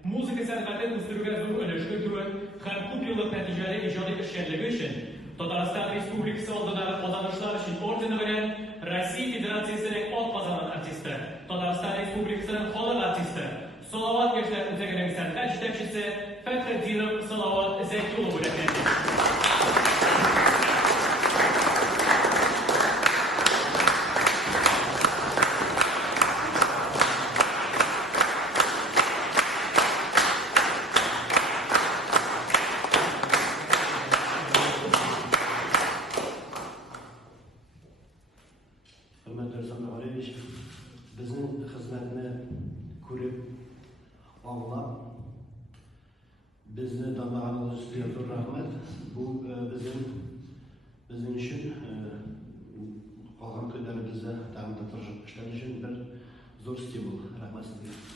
Muzika sənətini üstürgə zor önəşkə görən hem ko'p yıllık neticeleri icadi işçiligi için Tatariston Respublikası oldilari kazanışlar için ordeni bilen Rossiya Federatsiyasining ot qazanan artisti, Tatariston Respublikasining xonaq artisti, Salovat yoshlar o'zagining san'at yetakchisi Fathriddinov Salovat Zaytulov bo'ladi. Bizning xizmatni ko'rib, anglab, bizni tanlaganınız uchun rahmat. Bu bizim için qolgan kunlarimizda taqdim qilish uchun bir zo'r stimul. Rahmat sizga.